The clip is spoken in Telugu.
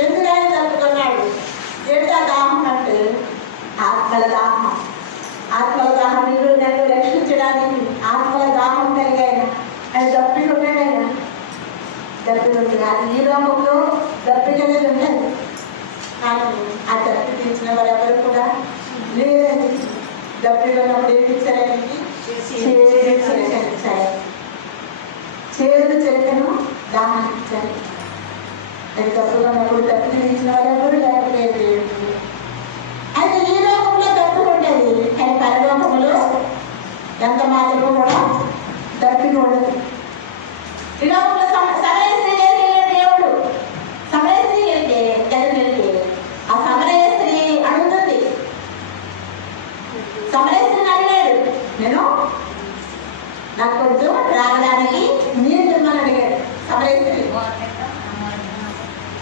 ఎందుకని తప్పుకున్నాడు? ఏంటా దాహం అంటే ఆత్మల దాహం. ఆత్మల దాహం నీరు నన్ను రక్షించడానికి ఆత్మల దాహం కలిగాయన. ఆయన దప్పికొన్నాడైనా దప్పికొంది కాదు. ఈ లోకంలో దప్పిక అనేది ఉండదు, కానీ ఆ దప్పి తీర్చిన వారెవరు కూడా లేదండి. దప్పికొన్నప్పుడు ఏం ఇచ్చారండి? చేదు చెట్టును దాహం ఇచ్చారు. అది దప్పుకున్నప్పుడు దప్పి తీర్చిన వారెవరు లేకపోతే అయితే ఈ లోకంలో దప్పిక ఉండేది, కానీ పరలోకంలో ఎంత మాత్రమో కూడా దప్పిక ఉండదు. ఈ లోకంలో